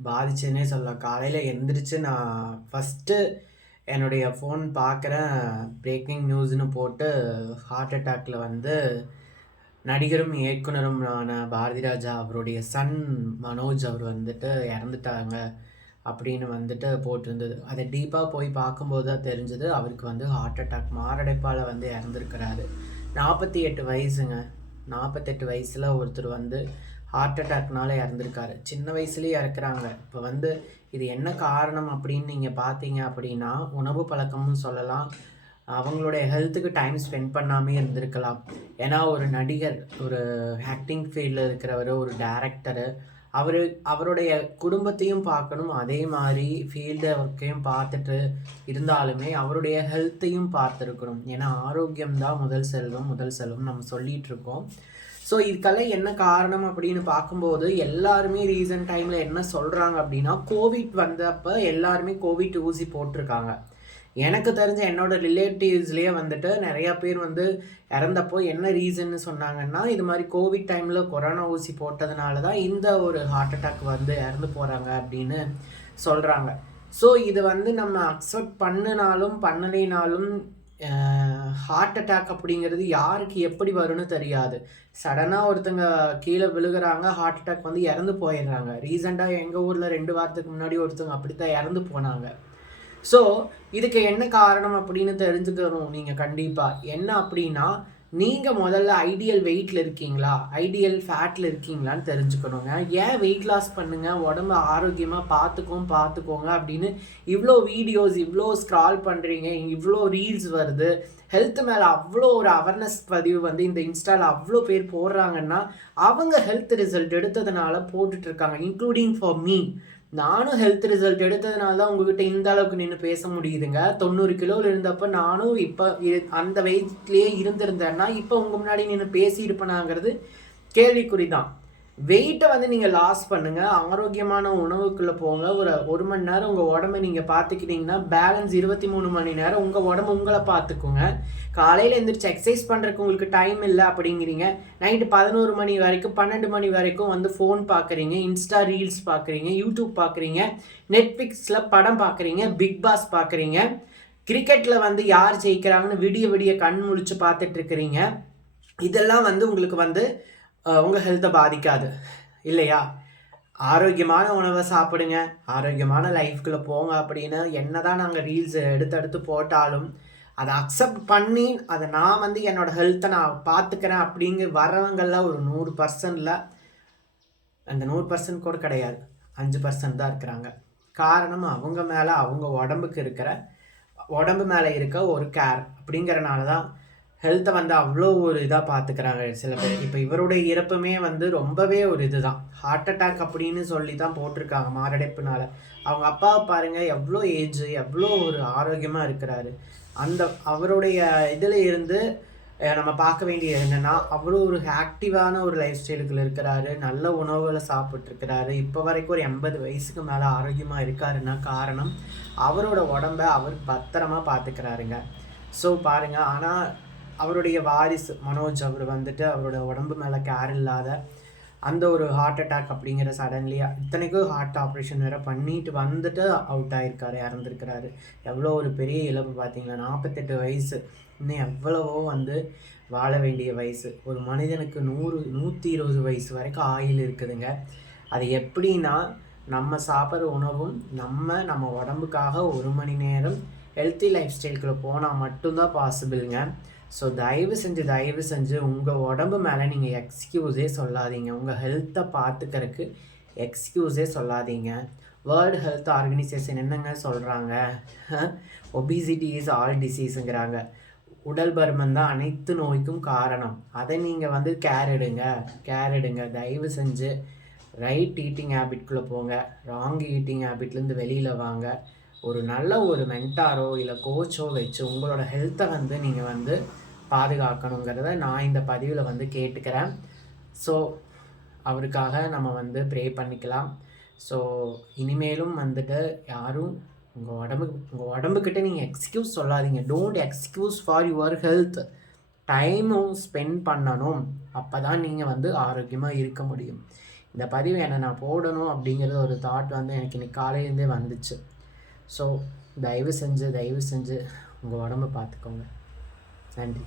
பாதிச்சுன்னே சொல்லலாம். காலையில எந்திரிச்சு நான் ஃபர்ஸ்ட்டு என்னுடைய ஃபோன் பார்க்குறேன். பிரேக்கிங் நியூஸ்ன்னு போட்டு ஹார்ட் அட்டாக்ல வந்து நடிகரும், இயக்குனருமான பாரதிராஜா அவருடைய சன் மனோஜ் அவர் வந்துட்டு இறந்துட்டாங்க அப்படின்னு வந்துட்டு போட்டிருந்தது. அத டீப்பா போய் பார்க்கும்போது தான் தெரிஞ்சது, அவருக்கு வந்து ஹார்ட் அட்டாக் மாரடைப்பால வந்து இறந்திருக்கிறாரு. 48 வயசுங்க. 48 வயசுல ஒருத்தர் வந்து ஹார்ட் அட்டாக்னால இறந்திருக்காரு. சின்ன வயசுலயே இறக்குறாங்க. இப்ப வந்து இது என்ன காரணம் அப்படின்னு நீங்க பார்த்தீங்க அப்படின்னா, உணவு பழக்கம்னு சொல்லலாம். அவங்களுடைய ஹெல்த்துக்கு டைம் ஸ்பெண்ட் பண்ணாமயே இருந்திருக்கலாம். ஏன்னா ஒரு நடிகர், ஒரு ஆக்டிங் ஃபீல்ட்ல இருக்கிறவரு, ஒரு டைரக்டரு, அவருடைய குடும்பத்தையும் பார்க்கணும். அதே மாரி ஃபீல்டு ஒர்க்கையும் பார்த்துட்டு இருந்தாலுமே, அவருடைய ஹெல்த்தையும் பார்த்துருக்கணும். ஏன்னா ஆரோக்கியம் தான் முதல் செல்வம், முதல் செல்வம் நம்ம சொல்லிட்டு இருக்கோம். ஸோ இதுக்கெல்லாம் என்ன காரணம் அப்படின்னு பார்க்கும்போது, எல்லாருமே ரீசன்ட் டைம்ல என்ன சொல்றாங்க அப்படின்னா, கோவிட் வந்தப்ப எல்லாருமே கோவிட் ஊசி போட்டிருக்காங்க. எனக்கு தெரிஞ்ச என்னோட ரிலேட்டிவ்ஸ்லயே வந்துட்டு நெறைய பேர் வந்து இறந்தப்போ என்ன ரீசன்னு சொன்னாங்கன்னா, இது மாரி கோவிட் டைம்ல கொரோனா ஊசி போட்டதுனால தான் இந்த ஒரு ஹார்ட் அட்டாக் வந்து இறந்து போறாங்க அப்படின்னு சொல்றாங்க. ஸோ இது வந்து நம்ம அக்செப்ட் பண்ணுனாலும், பண்ணலைனாலும் ஹார்ட் அட்டாக் அப்படிங்கிறது யாருக்கு எப்படி வரும்னு தெரியாது. சடனா ஒருத்தங்க கீழ விழுகுறாங்க, ஹார்ட் அட்டாக் வந்து இறந்து போயிடுறாங்க. ரீசென்ட்டா எங்க ஊர்ல 2 வாரத்துக்கு முன்னாடி ஒருத்தவங்க அப்படித்தான் இறந்து போனாங்க. ஸோ, இதுக்கு என்ன காரணம் அப்படின்னு தெரிஞ்சுக்கணும் நீங்க கண்டிப்பா. என்ன அப்படின்னா, நீங்க முதல்ல ஐடியல் வெயிட்ல இருக்கீங்களா? ஐடியல் ஃபேட்ல இருக்கீங்களான்னு தெரிஞ்சுக்கணுங்க. ஏன் வெயிட் லாஸ் பண்ணுங்க, உடம்ப ஆரோக்கியமா பார்த்துக்கோங்க அப்படின்னு இவ்ளோ வீடியோஸ், இவ்ளோ ஸ்க்ரால் பண்றீங்க, இவ்ளோ ரீல்ஸ் வருது. ஹெல்த் மேல அவ்ளோ ஒரு அவேர்னஸ் பதிவு வந்து இந்த இன்ஸ்டால அவ்ளோ பேர் போடுறாங்கன்னா, அவங்க ஹெல்த் ரிசல்ட் எடுத்ததுனால போட்டுட்டு இருக்காங்க. Including for me. நானும் ஹெல்த் ரிசல்ட் எடுத்ததுனால தான் உங்ககிட்ட இந்த அளவுக்கு நின்னு பேச முடியுதுங்க. 90 கிலோல இருந்தப்ப நானும் இப்ப அந்த வெயிட்லயே இருந்திருந்தேன்னா, இப்ப உங்க முன்னாடி நின்னு பேசியிருப்பனாங்கிறது கேள்விக்குறி தான். வெயிட்ட வந்து நீங்க லாஸ் பண்ணுங்க. ஆரோக்கியமான உணவுக்குள்ள போங்க. ஒரு 1 மணி நேரம் உங்க உடம்ப நீங்க பார்த்துக்கிட்டீங்கன்னா, பேலன்ஸ் 23 மணி நேரம் உங்க உடம்பு உங்கள பார்த்துக்குங்க. காலையில எந்திரிச்சு எக்சர்சைஸ் பண்றதுக்கு உங்களுக்கு டைம் இல்ல அப்படிங்கிறீங்க. நைட் 11 மணி வரைக்கும், 12 மணி வரைக்கும் வந்து ஃபோன் பார்க்குறீங்க, இன்ஸ்டா ரீல்ஸ் பார்க்குறீங்க, யூடியூப் பார்க்குறீங்க, நெட்ஃப்ளிக்ஸ்ல படம் பார்க்குறீங்க, பிக் பாஸ் பார்க்குறீங்க. கிரிக்கெட்ல வந்து யார் ஜெயிக்கிறாங்கன்னு விடிய விடிய கண் முழிச்சு பார்த்துட்டு இருக்கிறீங்க. இதெல்லாம் வந்து உங்களுக்கு வந்து உங்க ஹெல்த்த பாதிக்காது. இல்லையா? ஆரோக்கியமான உணவ சாப்பிடுங்க. ஆரோக்கியமான லைஃப்குள்ள போங்க அப்படின்னு என்னதான் நாங்க ரீல்ஸ் எடுத்து எடுத்து போட்டாலும், அத அக்செப்ட் பண்ணி, அத நான் வந்து என்னோட ஹெல்த்த நான் பார்த்துக்கிறேன் அப்படிங்க வர்றவங்கலாம் ஒரு 100%ல அந்த 100% கூட கிடையாது. 5% தான் இருக்கிறாங்க. காரணம் அவங்க மேல அவங்க உடம்பு மேல இருக்க ஒரு கேர் அப்படிங்கிறனால தான் ஹெல்த்த வந்து அவ்வளோ ஒரு இதா பார்த்துக்கிறாங்க சில பேர். இப்ப இவருடைய இறப்புமே வந்து ரொம்பவே ஒரு இதுதான். ஹார்ட் அட்டாக் அப்படின்னு சொல்லி தான் போட்டிருக்காங்க மாரடைப்புனால. அவங்க அப்பாவ பாருங்க எவ்வளோ ஏஜ், எவ்வளோ ஒரு ஆரோக்கியமா இருக்கிறாரு. அந்த அவருடைய இதுல இருந்து நம்ம பார்க்க வேண்டியது என்னன்னா, அவ்வளோ ஒரு ஆக்டிவான ஒரு லைஃப் ஸ்டைலுக்குள்ள இருக்கிறாரு. நல்ல உணவுகள சாப்பிட்டுருக்கிறாரு. இப்போ வரைக்கும் ஒரு 80 வயசுக்கு மேல ஆரோக்கியமா இருக்காருன்னா காரணம், அவரோட உடம்ப அவர் பத்திரமா பார்த்துக்கிறாருங்க. ஸோ பாருங்க, ஆனா அவருடைய வாரிசு மனோஜ் அவர் வந்துட்டு அவரோட உடம்பு மேல கேர் இல்லாத அந்த ஒரு ஹார்ட் அட்டாக் அப்படிங்கிற சடன்லியா, இத்தனைக்கும் ஹார்ட் ஆப்ரேஷன் வேற பண்ணிட்டு வந்துட்டு அவுட் ஆயிருக்காரு, இறந்துருக்கிறாரு. எவ்வளோ ஒரு பெரிய இழப்பு பார்த்தீங்களா? 48 வயசு. இன்னும் எவ்வளவோ வந்து வாழ வேண்டிய வயசு. ஒரு மனிதனுக்கு 100, 120 வயசு வரைக்கும் ஆயுள் இருக்குதுங்க. அது எப்படின்னா, நம்ம சாப்பிட்ற உணவும் நம்ம உடம்புக்காக 1 மணி நேரம் ஹெல்த்தி லைஃப் ஸ்டைலுக்குள்ள போனா மட்டும் தான் பாசிபிள்ங்க. ஸோ தயவு செஞ்சு உங்க உடம்பு மேல நீங்க எக்ஸ்கியூஸே சொல்லாதீங்க. உங்க ஹெல்த்த பார்த்துக்கறக்கு எக்ஸ்கியூஸே சொல்லாதீங்க. வேர்ல்ட் ஹெல்த் ஆர்கனைசேஷன் என்னங்க சொல்றாங்க? ஒபிசிட்டி இஸ் ஆல் டிசீஸ்ங்கிறாங்க. உடல் பருமன் தான் அனைத்து நோய்க்கும் காரணம். அதை நீங்க வந்து கேர் எடுங்க. தயவு செஞ்சு ரைட் ஈட்டிங் ஹேபிட்குள்ள போங்க. ராங் ஈட்டிங் ஹேபிட்லேருந்து வெளியில வாங்க. ஒரு நல்ல ஒரு மென்டாரோ இல்ல கோச்சோ வச்சு உங்களோட ஹெல்த்த வந்து நீங்க வந்து பாதுகாக்கணுங்கிறத நான் இந்த பதிவுல வந்து கேட்டுக்கிறேன். ஸோ அவருக்காக நம்ம வந்து ப்ரே பண்ணிக்கலாம். ஸோ இனிமேலும் வந்துட்டு யாரும் உங்க உடம்புக்கிட்ட நீங்க எக்ஸ்கியூஸ் சொல்லாதீங்க. Don't excuse for your health. டைமும் ஸ்பெண்ட் பண்ணணும். அப்பதான் நீங்க வந்து ஆரோக்கியமா இருக்க முடியும். இந்த பதிவு நான் போடணும் அப்படிங்கிறது ஒரு தாட் வந்து எனக்கு இன்னைக்கு காலையிலேருந்தே வந்துச்சு. ஸோ தயவு செஞ்சு உங்கள் உடம்ப பார்த்துக்கோங்க. நன்றி.